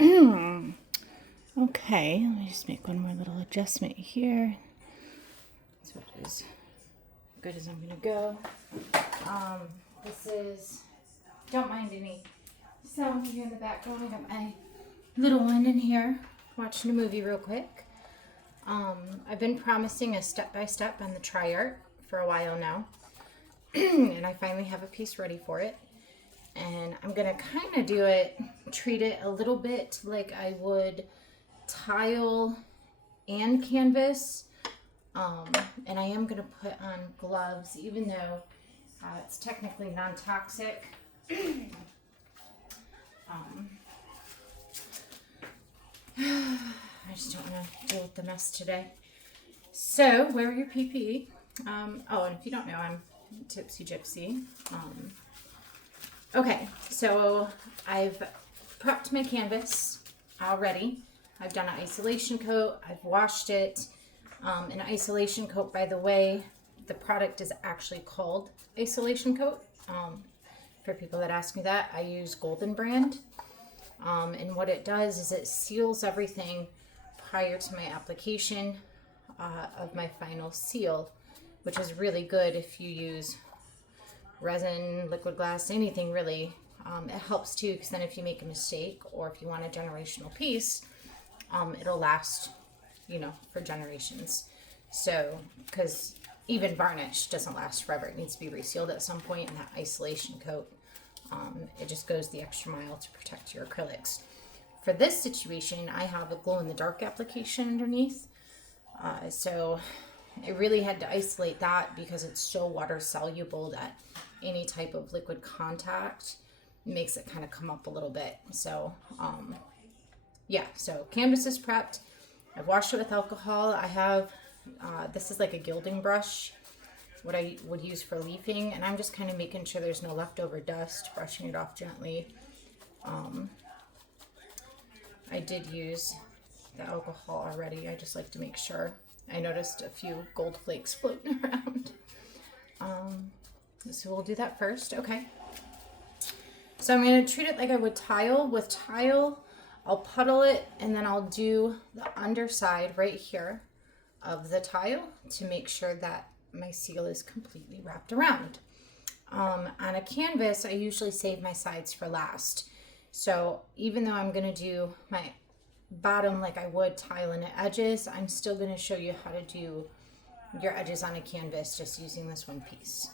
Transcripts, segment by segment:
Okay, let me just make one more little adjustment here. So it is good as I'm gonna go. This is, don't mind any sound here in the background. I got my little one in here watching a movie real quick. I've been promising a step-by-step on the tri-art for a while now. And I finally have a piece ready for it. And I'm gonna kind of do it, treat it a little bit like I would tile and canvas. And I am gonna put on gloves, even though it's technically non-toxic. I just don't want to deal with the mess today. So wear your PPE. Oh, and if you don't know, I'm Tipsy Gypsy. Okay, so I've prepped my canvas already. I've done an isolation coat. I've washed it. An isolation coat, by the way, the product is actually called isolation coat. For people that ask me that, I use Golden brand. And what it does is it seals everything prior to my application of my final seal, which is really good if you use resin, liquid glass, anything really. It helps too, because then if you make a mistake or if you want a generational piece, it'll last, for generations. So, because even varnish doesn't last forever. It needs to be resealed at some point, and that isolation coat, it just goes the extra mile to protect your acrylics. For this situation, I have a glow-in-the-dark application underneath. So I really had to isolate that because it's so water soluble that any type of liquid contact makes it kind of come up a little bit. So, yeah, so canvas is prepped. I've washed it with alcohol. I have, this is like a gilding brush, what I would use for leafing, and I'm just kind of making sure there's no leftover dust, brushing it off gently. I did use the alcohol already. I just like to make sure. I noticed a few gold flakes floating around. So we'll do that first. Okay. So I'm going to treat it like I would tile. With tile, I'll puddle it, and then I'll do the underside right here of the tile to make sure that my seal is completely wrapped around. On a canvas, I usually save my sides for last. So even though I'm going to do my bottom like I would tile and the edges, I'm still going to show you how to do your edges on a canvas just using this one piece.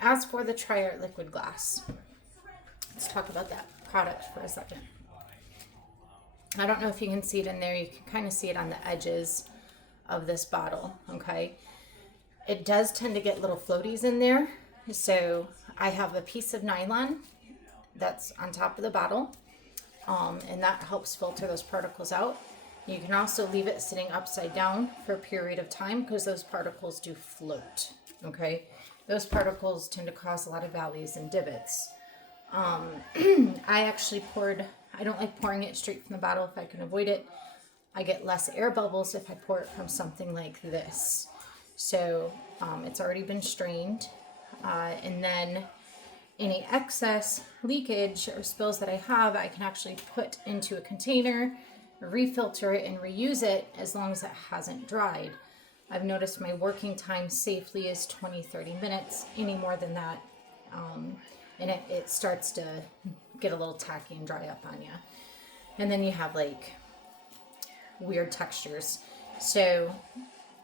As for the tri-art liquid glass, let's talk about that product for a second. I don't know if you can see it in there. You can kind of see it on the edges of this bottle, okay? It does tend to get little floaties in there. So I have a piece of nylon that's on top of the bottle, and that helps filter those particles out. You can also leave it sitting upside down for a period of time because those particles do float, okay? Those particles tend to cause a lot of valleys and divots. I actually I don't like pouring it straight from the bottle if I can avoid it. I get less air bubbles if I pour it from something like this. So it's already been strained. And then any excess leakage or spills that I have, I can actually put into a container, refilter it, and reuse it as long as it hasn't dried. I've noticed my working time safely is 20-30 minutes. Any more than that, and it starts to get a little tacky and dry up on you. And then you have like weird textures. So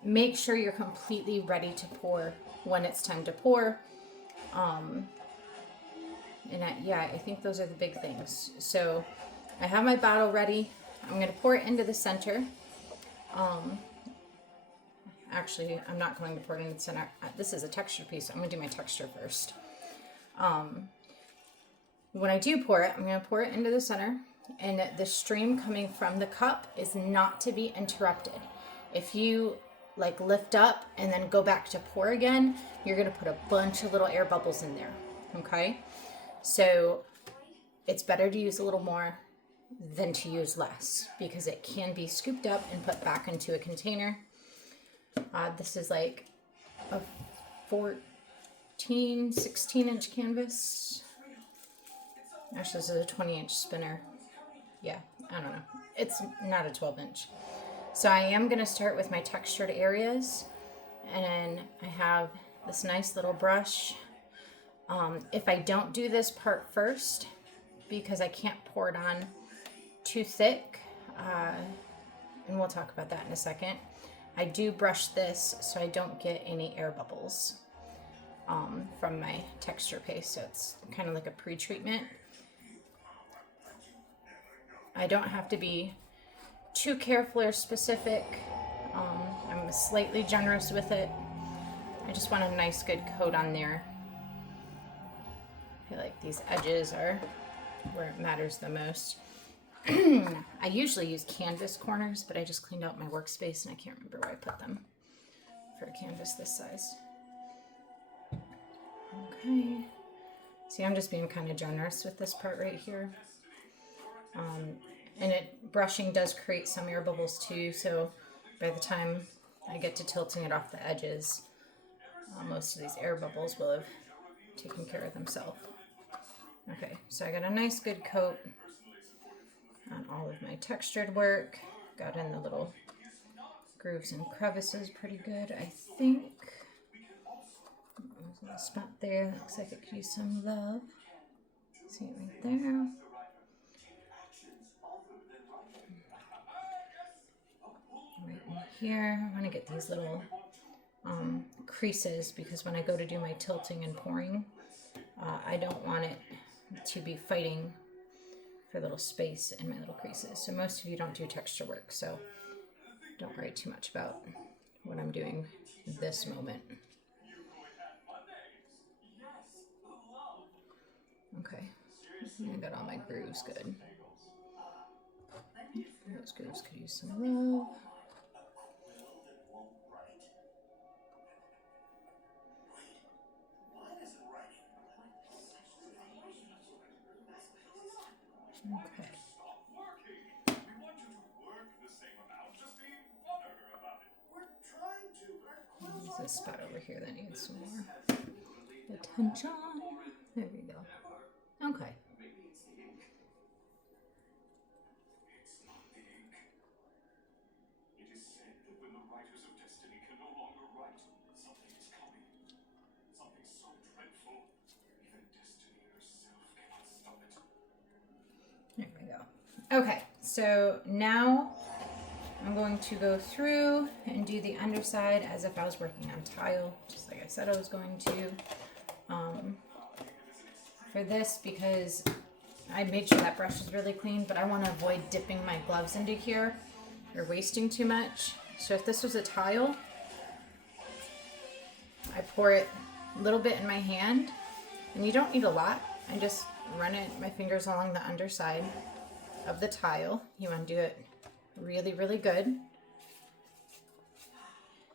make sure you're completely ready to pour when it's time to pour. I think those are the big things. So I have my bottle ready. I'm going to pour it into the center. Actually, I'm not going to pour it into the center. This is a texture piece, so I'm going to do my texture first. When I do pour it, I'm going to pour it into the center, and the stream coming from the cup is not to be interrupted. If you lift up and then go back to pour again, you're going to put a bunch of little air bubbles in there, okay? So it's better to use a little more than to use less because it can be scooped up and put back into a container. This is like a 16-inch canvas. Actually, this is a 20-inch spinner. yeah, I don't know. It's not a 12-inch. So I am going to start with my textured areas. And I have this nice little brush. If I don't do this part first, because I can't pour it on too thick, and we'll talk about that in a second, I do brush this so I don't get any air bubbles from my texture paste. So it's kind of like a pre-treatment. I don't have to be too careful or specific. I'm slightly generous with it. I just want a nice good coat on there. I feel like these edges are where it matters the most. I usually use canvas corners, but I just cleaned out my workspace and I can't remember where I put them for a canvas this size. Okay. See, I'm just being kind of generous with this part right here. And brushing does create some air bubbles too, so by the time I get to tilting it off the edges, most of these air bubbles will have taken care of themselves. Okay, so I got a nice good coat on all of my textured work. Got in the little grooves and crevices pretty good, I think. There's a little spot there, looks like it could use some love. See it right there. Right in here, I want to get these little creases because when I go to do my tilting and pouring, I don't want it to be fighting for little space in my little creases. So most of you don't do texture work, so don't worry too much about what I'm doing this moment. Okay, I got all my grooves good. Those grooves could use some love. Okay. There's this spot over here that needs some more attention. There we go. Okay. There we go. Okay, so now I'm going to go through and do the underside as if I was working on tile, just like I said I was going to. For this, because I made sure that brush is really clean, but I want to avoid dipping my gloves into here or wasting too much. So if this was a tile, I pour it a little bit in my hand, and you don't need a lot. I just run my fingers along the underside of the tile. You want to do it really, really good.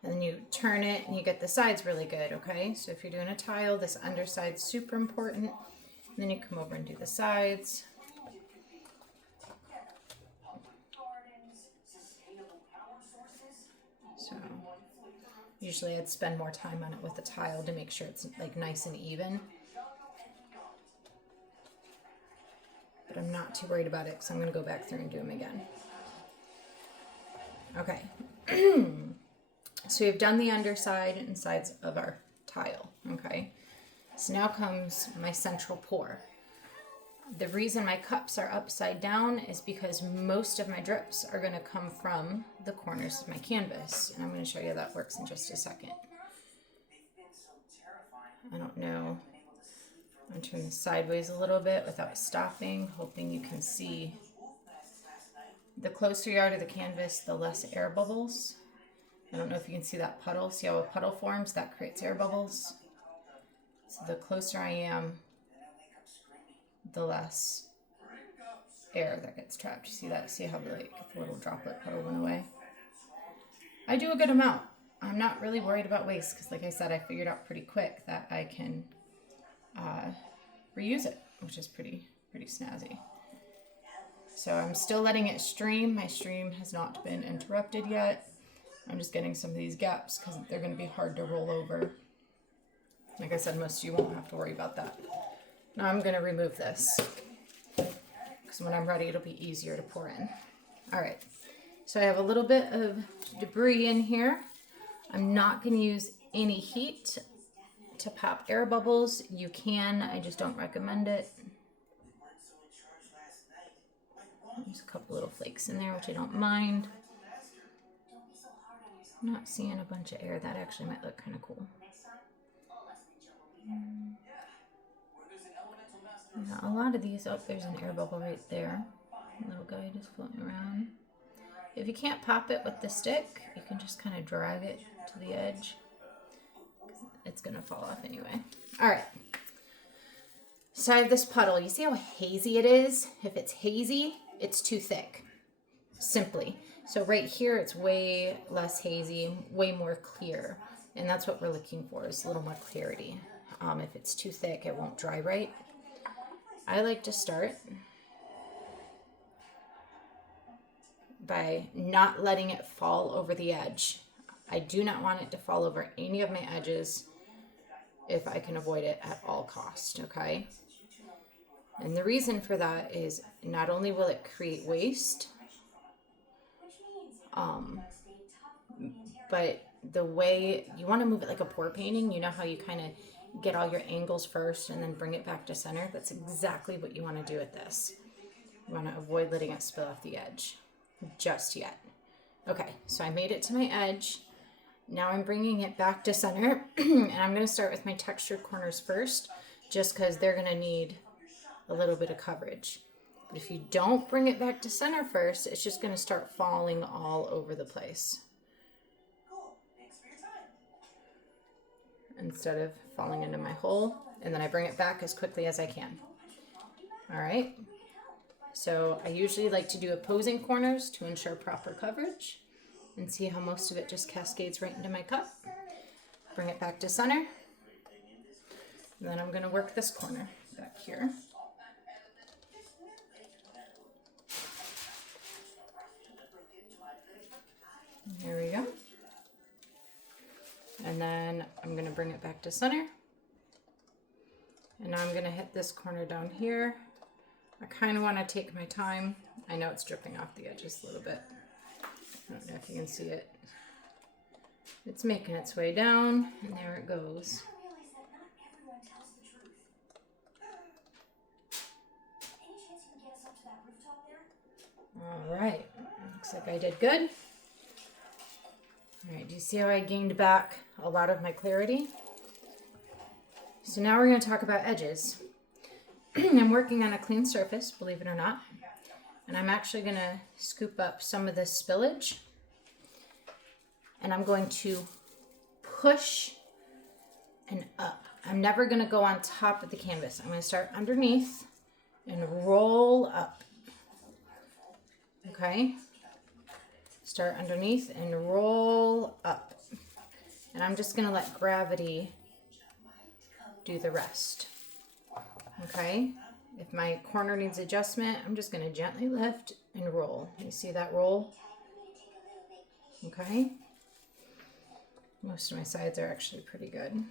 And then you turn it and you get the sides really good, okay? So if you're doing a tile, this underside's super important. And then you come over and do the sides. So usually I'd spend more time on it with the tile to make sure it's like nice and even. But I'm not too worried about it because I'm going to go back through and do them again. Okay. So we've done the underside and sides of our tile, okay? So now comes my central pour. The reason my cups are upside down is because most of my drips are going to come from the corners of my canvas. And I'm going to show you how that works in just a second. I don't know. I'm going to turn this sideways a little bit without stopping, hoping you can see. The closer you are to the canvas, the less air bubbles. I don't know if you can see that puddle. See how a puddle forms? That creates air bubbles. So the closer I am, the less air that gets trapped. You see that? See how like the little droplet puddle went away? I do a good amount. I'm not really worried about waste because, like I said, I figured out pretty quick that I can reuse it, which is pretty snazzy. So I'm still letting it stream. My stream has not been interrupted yet. I'm just getting some of these gaps because they're going to be hard to roll over. Like I said, most of you won't have to worry about that. Now I'm going to remove this because when I'm ready, it'll be easier to pour in. All right, so I have a little bit of debris in here. I'm not going to use any heat to pop air bubbles. You can, I just don't recommend it. There's a couple little flakes in there, which I don't mind. I'm not seeing a bunch of air. That actually might look kind of cool. Yeah, a lot of these, oh, there's an air bubble right there. Little guy just floating around. If you can't pop it with the stick, you can just kind of drag it to the edge. It's gonna fall off anyway. All right. So I have this puddle. You see how hazy it is? If it's hazy, it's too thick, simply. So right here, it's way less hazy, way more clear. And that's what we're looking for, is a little more clarity. If it's too thick, it won't dry right. I like to start by not letting it fall over the edge. I do not want it to fall over any of my edges if I can avoid it at all cost, okay? And the reason for that is not only will it create waste, but the way you want to move it like a pour painting, you know how you kind of get all your angles first and then bring it back to center? That's exactly what you want to do with this. You want to avoid letting it spill off the edge just yet. Okay, so I made it to my edge. Now I'm bringing it back to center, and I'm going to start with my textured corners first, just because they're going to need a little bit of coverage. But if you don't bring it back to center first, it's just going to start falling all over the place, instead of falling into my hole. And then I bring it back as quickly as I can. All right. So I usually like to do opposing corners to ensure proper coverage, and see how most of it just cascades right into my cup. Bring it back to center. And then I'm going to work this corner back here. There we go. And then I'm going to bring it back to center. And now I'm going to hit this corner down here. I kind of want to take my time. I know it's dripping off the edges a little bit. I don't know if you can see it. It's making its way down, and there it goes. All right, looks like I did good. All right, do you see how I gained back a lot of my clarity? So now we're going to talk about edges. I'm working on a clean surface, believe it or not. And I'm actually going to scoop up some of this spillage. And I'm going to push and up. I'm never going to go on top of the canvas. I'm going to start underneath and roll up. Okay? Start underneath and roll up. And I'm just going to let gravity do the rest. Okay? If my corner needs adjustment, I'm just going to gently lift and roll. You see that roll? Okay? Most of my sides are actually pretty good.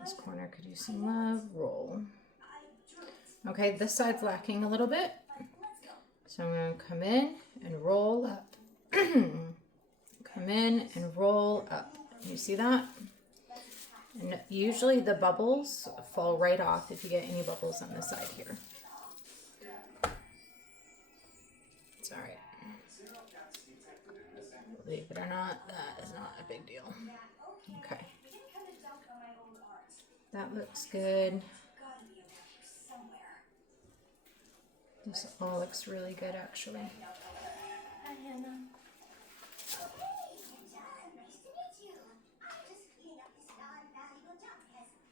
This corner could use some love. Roll. Okay, this side's lacking a little bit. So I'm going to come in and roll up. Come in and roll up. You see that? And usually the bubbles fall right off if you get any bubbles on the side here. It's all right. Believe it or not, that is not a big deal. Okay. That looks good. This all looks really good, actually. Hi, Hannah.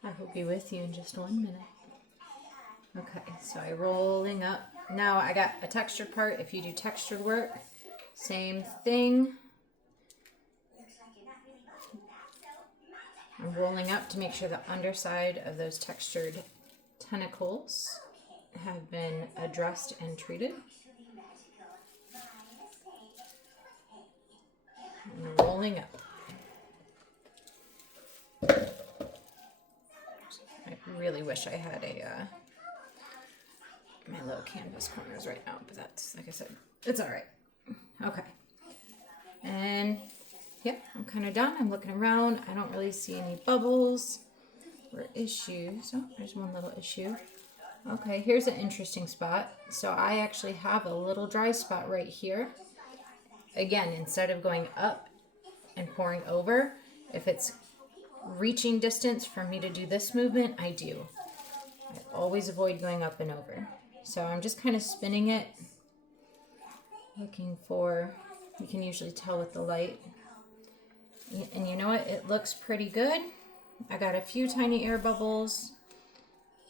I will be with you in just 1 minute. Okay, so I'm rolling up. Now I got a textured part. If you do textured work, same thing. I'm rolling up to make sure the underside of those textured tentacles have been addressed and treated. And rolling up. I really wish I had my low canvas corners right now, but that's, like I said, it's all right. Okay. And yeah, I'm kind of done. I'm looking around. I don't really see any bubbles or issues. Oh, there's one little issue. Okay, here's an interesting spot. So I actually have a little dry spot right here. Again, instead of going up and pouring over, if it's reaching distance for me to do this movement, I do. I always avoid going up and over. So I'm just kind of spinning it, looking for, you can usually tell with the light. And you know what? It looks pretty good. I got a few tiny air bubbles,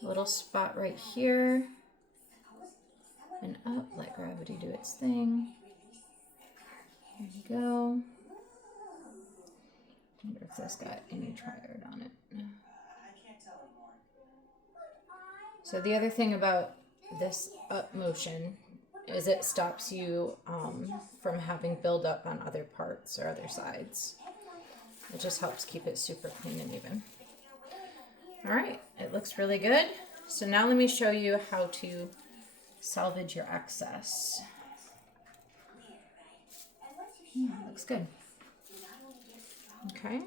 a little spot right here, and up, let gravity do its thing. There you go. Wonder if this got any triad on it. So the other thing about this up motion is it stops you from having buildup on other parts or other sides. It just helps keep it super clean and even. All right, it looks really good. So now let me show you how to salvage your excess. Looks good. Okay.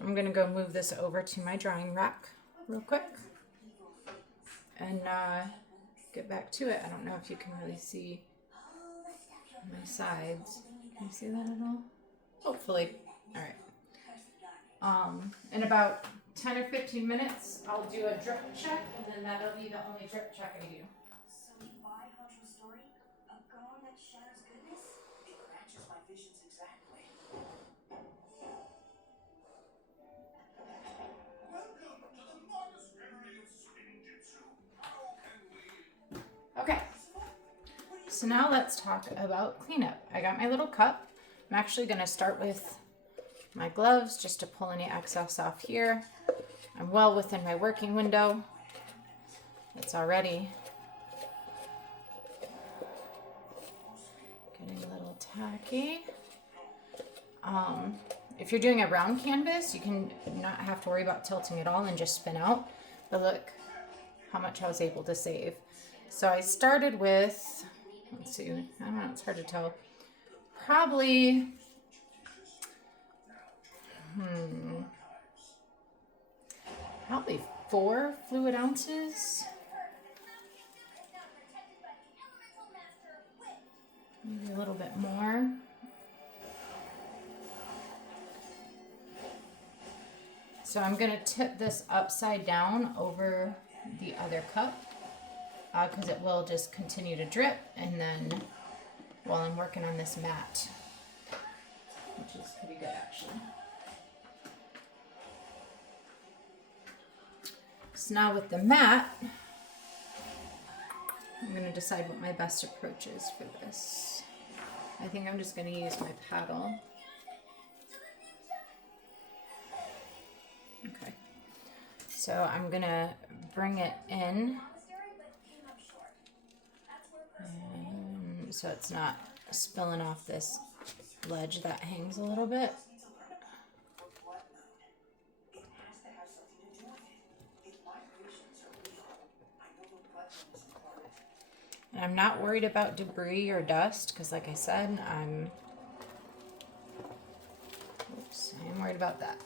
I'm gonna go move this over to my drying rack real quick and get back to it. I don't know if you can really see my sides. Can you see that at all? Hopefully. All right. In about 10 or 15 minutes, I'll do a drip check, and then that'll be the only drip check I do. So you buy Hunter's story? A gone that shatters goodness? It matches my visions exactly. Welcome to the Monastery of Spinjitzu. How can we... Okay. So now let's talk about cleanup. I got my little cup. I'm actually going to start with my gloves just to pull any excess off here. I'm well within my working window. It's already getting a little tacky. If you're doing a round canvas, you can not have to worry about tilting at all and just spin out. But look how much I was able to save. So I started with, let's see, I don't know, it's hard to tell. Probably, probably 4 fluid ounces. Maybe a little bit more. So I'm gonna tip this upside down over the other cup because it will just continue to drip, and then while I'm working on this mat, which is pretty good actually. So now with the mat, I'm going to decide what my best approach is for this. I think I'm just going to use my paddle. Okay. So I'm going to bring it in. So it's not spilling off this ledge that hangs a little bit. And I'm not worried about debris or dust because, like I said, I am worried about that.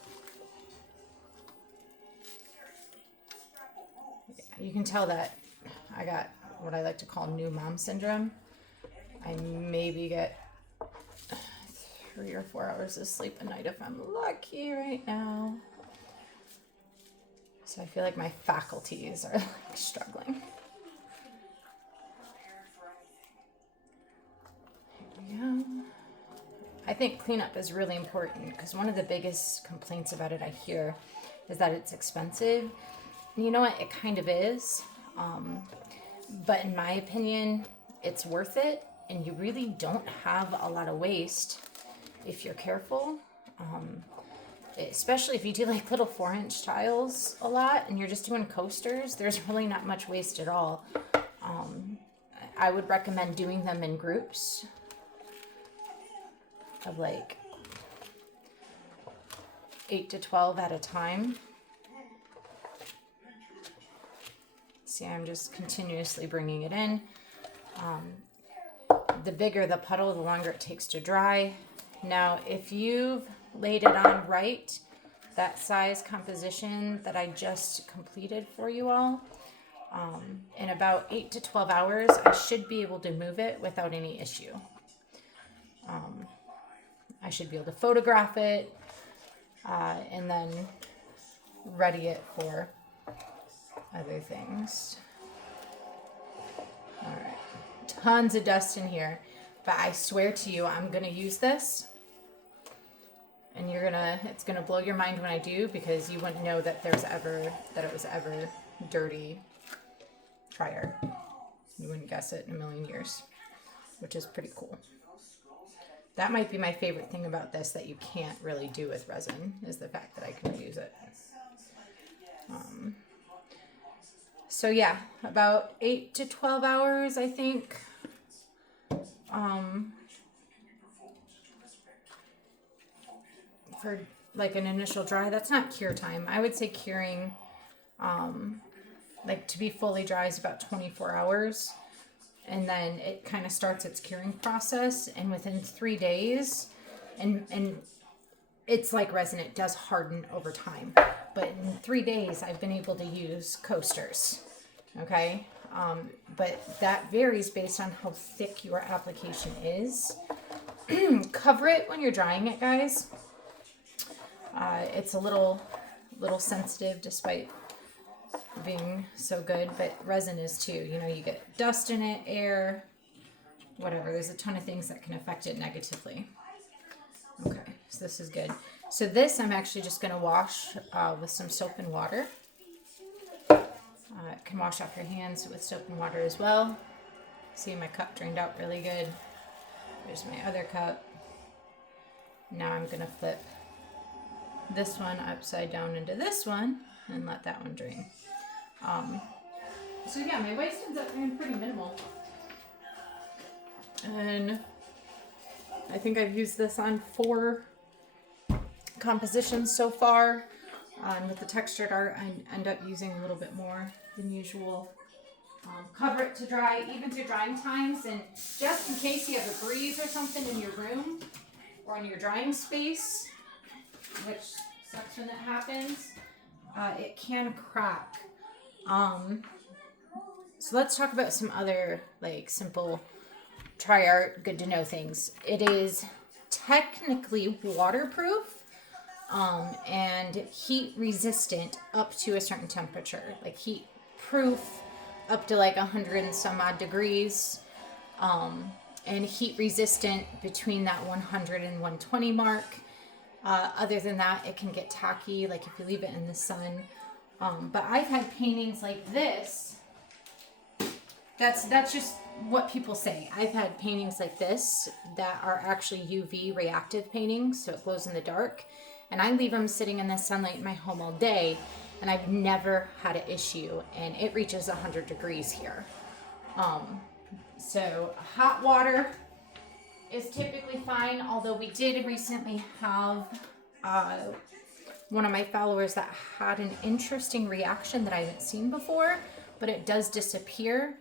Yeah, you can tell that I got what I like to call new mom syndrome. I maybe get 3 or 4 hours of sleep a night if I'm lucky right now. So I feel like my faculties are like struggling. Yeah. I think cleanup is really important because one of the biggest complaints about it I hear is that it's expensive. And you know what? It kind of is. But in my opinion, it's worth it. And you really don't have a lot of waste if you're careful. Especially if you do like little 4-inch tiles a lot and you're just doing coasters, there's really not much waste at all. I would recommend doing them in groups of like 8 to 12 at a time. See, I'm just continuously bringing it in. The bigger the puddle, the longer it takes to dry. Now, if you've laid it on right, that size composition that I just completed for you all, in about 8 to 12 hours, I should be able to move it without any issue. I should be able to photograph it and then ready it for other things. All right, tons of dust in here, but I swear to you, I'm gonna use this, and it's gonna blow your mind when I do, because you wouldn't know that it was ever dirty prior. You wouldn't guess it in a million years, which is pretty cool. That might be my favorite thing about this that you can't really do with resin, is the fact that I can reuse it. So yeah, about 8 to 12 hours, I think. For like an initial dry. That's not cure time. I would say curing, like to be fully dry is about 24 hours. And then it kind of starts its curing process. And within 3 days, and it's like resin, it does harden over time. But in 3 days, I've been able to use coasters. Okay? But that varies based on how thick your application is. Cover it when you're drying it, guys. It's a little sensitive despite being so good, but resin is too. You know, you get dust in it, air, whatever. There's a ton of things that can affect it negatively. Okay, so this is good. So this I'm actually just going to wash with some soap and water. Can wash off your hands with soap and water as well. See, my cup drained out really good. There's my other cup. Now I'm going to flip this one upside down into this one and let that one drain. So yeah, my waste ends up being pretty minimal. And I think I've used this on 4 compositions so far. And with the textured art, I end up using a little bit more than usual. Cover it to dry, even through drying times. And just in case you have a breeze or something in your room or in your drying space, which sucks when that happens, it can crack. So let's talk about some other like simple try art, good to know things. It is technically waterproof and heat resistant up to a certain temperature, like heat proof up to like 100 and some odd degrees, and heat resistant between that 100 and 120 mark. Other than that, it can get tacky, like if you leave it in the sun. But I've had paintings like this. That's just what people say. I've had paintings like this that are actually UV reactive paintings, so it glows in the dark. And I leave them sitting in the sunlight in my home all day, and I've never had an issue. And it reaches 100 degrees here. So hot water is typically fine, although we did recently have one of my followers that had an interesting reaction that I haven't seen before, but it does disappear.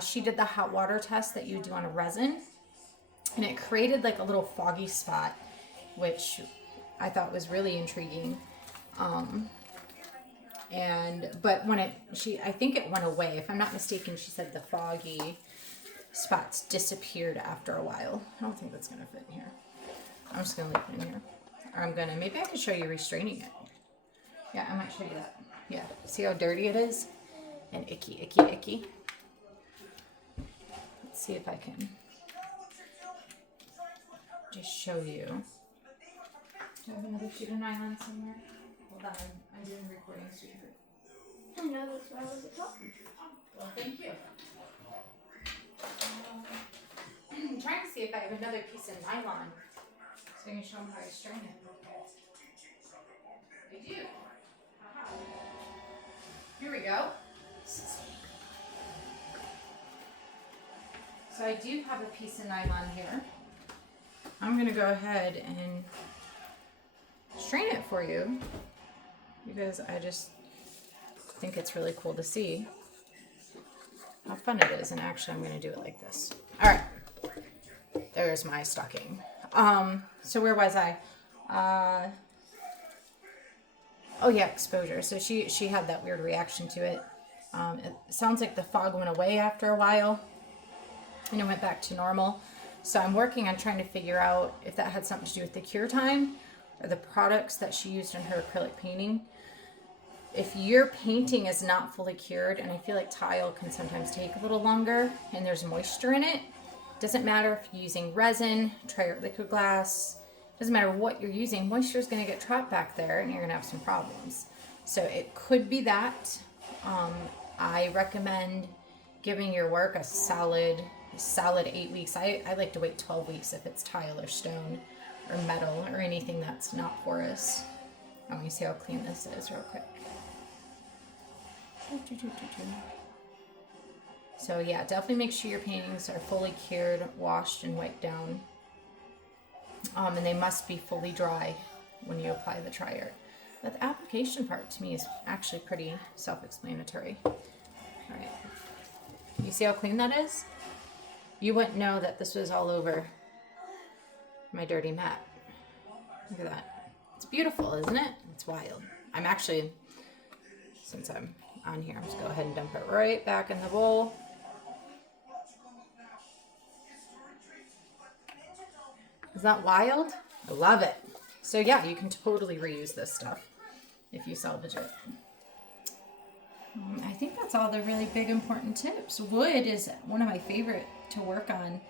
She did the hot water test that you do on a resin, and it created like a little foggy spot, which I thought was really intriguing. But when I think it went away. If I'm not mistaken, she said the foggy spots disappeared after a while. I don't think that's gonna fit in here. I'm just gonna leave it in here. Or maybe I could show you restraining it. Yeah, I might show you that. Yeah, see how dirty it is? And icky, icky, icky. Let's see if I can just show you. Do I have another sheet of nylon somewhere? Hold on, I'm doing recording stupid. I know, that's why I wasn't talking. Well, thank you. I'm trying to see if I have another piece of nylon so I can show them how I strain it. I do. Aha. Here we go. So I do have a piece of nylon here. I'm going to go ahead and strain it for you because I just think it's really cool to see. how fun it is. And actually, I'm going to do it like this. All right. There's my stocking. So where was I? Oh yeah, exposure. So she had that weird reaction to it. It sounds like the fog went away after a while and it went back to normal. So I'm working on trying to figure out if that had something to do with the cure time or the products that she used in her acrylic painting. If your painting is not fully cured, and I feel like tile can sometimes take a little longer and there's moisture in it, doesn't matter if you're using resin, Triart liquid glass, doesn't matter what you're using, moisture is going to get trapped back there and you're going to have some problems. So it could be that. I recommend giving your work a solid 8 weeks. I like to wait 12 weeks if it's tile or stone or metal or anything that's not porous. Let me see how clean this is real quick. So yeah, definitely make sure your paintings are fully cured, washed, and wiped down. And they must be fully dry when you apply the Triart. But the application part to me is actually pretty self-explanatory. All right. You see how clean that is? You wouldn't know that this was all over my dirty mat. Look at that. It's beautiful, isn't it? It's wild. I'm actually, since I'm on here, I'm just go ahead and dump it right back in the bowl. Is that wild? I love it. So yeah, you can totally reuse this stuff if you salvage it. I think that's all the really big important tips. Wood is one of my favorite to work on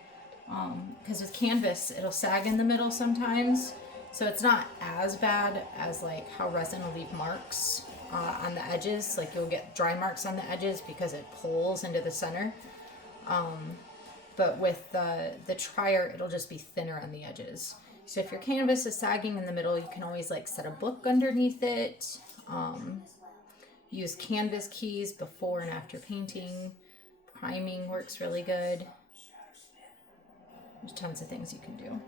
because with canvas, it'll sag in the middle sometimes. So it's not as bad as like how resin will leave marks on the edges. Like you'll get dry marks on the edges because it pulls into the center. But with the Triart, it'll just be thinner on the edges. So if your canvas is sagging in the middle, you can always like set a book underneath it. Use canvas keys before and after painting. Priming works really good. There's tons of things you can do.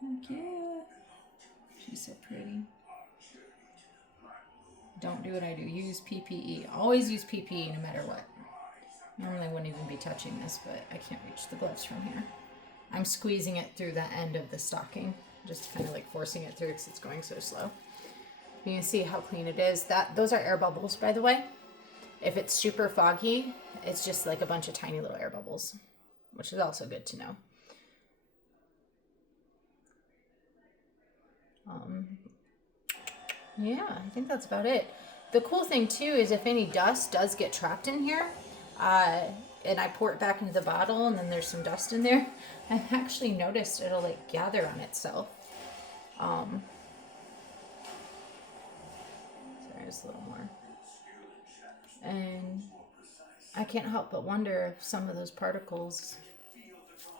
Heck yeah. She's so pretty. Don't do what I do. Use PPE. Always use PPE no matter what. Normally I wouldn't even be touching this, but I can't reach the gloves from here. I'm squeezing it through the end of the stocking. Just kind of like forcing it through because it's going so slow. You can see how clean it is. Those are air bubbles, by the way. If it's super foggy, it's just like a bunch of tiny little air bubbles, which is also good to know. Yeah, I think that's about it. The cool thing too is if any dust does get trapped in here, and I pour it back into the bottle and then there's some dust in there, I've actually noticed it'll like gather on itself. There's a little more. And I can't help but wonder if some of those particles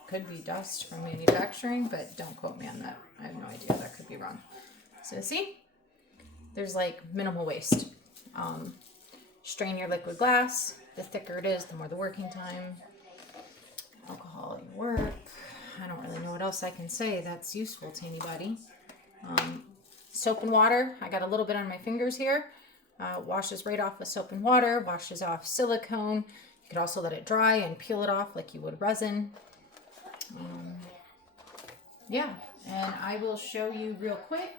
could be dust from manufacturing, but don't quote me on that. I have no idea. That could be wrong. So see? There's like minimal waste. Strain your liquid glass. The thicker it is, the more the working time. Alcohol, your work. I don't really know what else I can say that's useful to anybody. Soap and water. I got a little bit on my fingers here. Washes right off with soap and water. Washes off silicone. You could also let it dry and peel it off like you would resin. Yeah, and I will show you real quick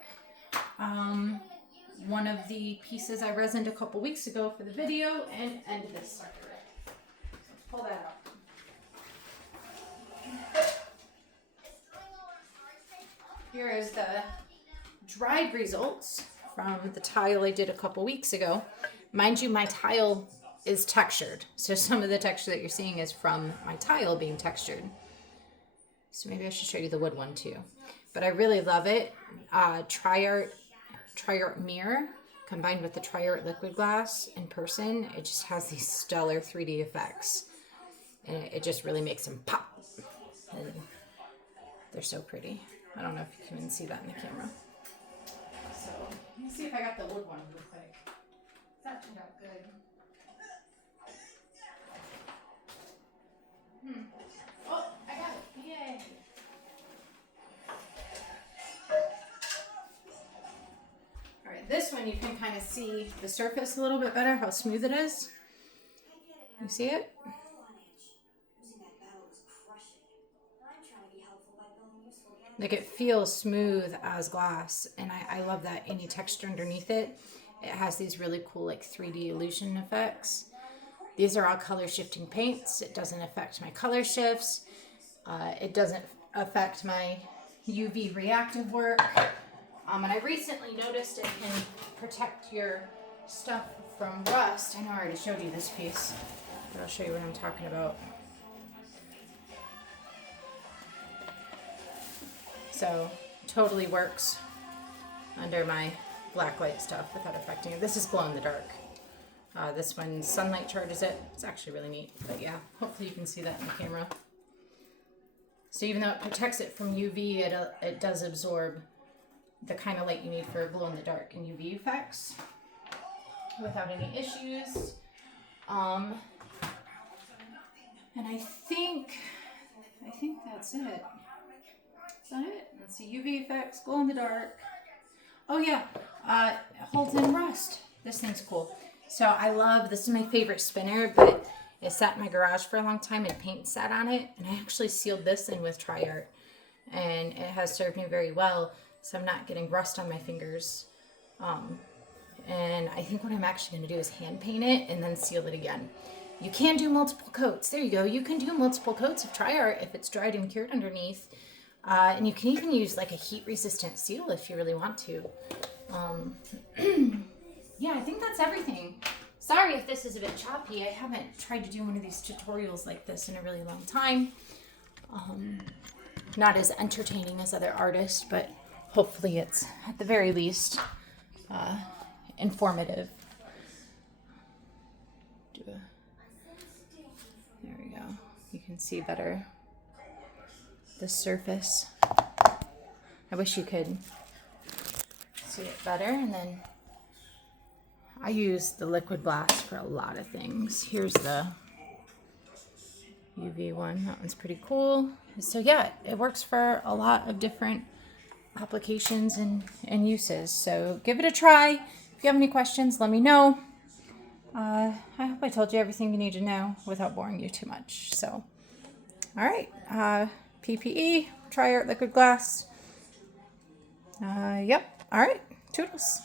one of the pieces I resined a couple weeks ago for the video and end this sucker. So let's pull that out. Here is the dried results from the tile I did a couple weeks ago. Mind you, my tile is textured, so some of the texture that you're seeing is from my tile being textured. So maybe I should show you the wood one too. But I really love it. Triart mirror combined with the Triart liquid glass in person, it just has these stellar 3D effects. And it just really makes them pop. And they're so pretty. I don't know if you can even see that in the camera. So, let me see if I got the wood one real quick. That turned out good. Oh, I got it. Yay. All right, this one one you can kind of see the surface a little bit better, how smooth it is. You see it? We're all on edge. Losing that battle was crushing. I'm trying to be helpful by building useful gadgets. Like it feels smooth as glass, and I love that any texture underneath it. It has these really cool like 3D illusion effects. These are all color shifting paints. It doesn't affect my color shifts. It doesn't affect my UV reactive work. And I recently noticed it can protect your stuff from rust. I know I already showed you this piece, but I'll show you what I'm talking about. So totally works under my black light stuff without affecting it. This is glow in the dark. This one, sunlight charges it. It's actually really neat, but yeah, hopefully you can see that in the camera. So even though it protects it from UV, it does absorb the kind of light you need for glow in the dark and UV effects without any issues. And I think that's it. Is that it? Let's see, UV effects, glow in the dark. Oh yeah, it holds in rust. This thing's cool. So I love, this is my favorite spinner, but it sat in my garage for a long time and paint sat on it. And I actually sealed this in with Tri-Art, and it has served me very well. So I'm not getting rust on my fingers. And I think what I'm actually going to do is hand paint it and then seal it again. You can do multiple coats. There you go. You can do multiple coats of Tri-Art if it's dried and cured underneath. And you can even use like a heat resistant seal if you really want to. Yeah, I think that's everything. Sorry if this is a bit choppy. I haven't tried to do one of these tutorials like this in a really long time. Not as entertaining as other artists, but hopefully it's at the very least informative. There we go. You can see better the surface. I wish you could see it better. And then I use the liquid glass for a lot of things. Here's the UV one. That one's pretty cool. So yeah, it works for a lot of different applications and uses. So give it a try. If you have any questions, let me know. I hope I told you everything you need to know without boring you too much. So, all right. PPE, Tri-Art liquid glass. Yep. All right. Toodles.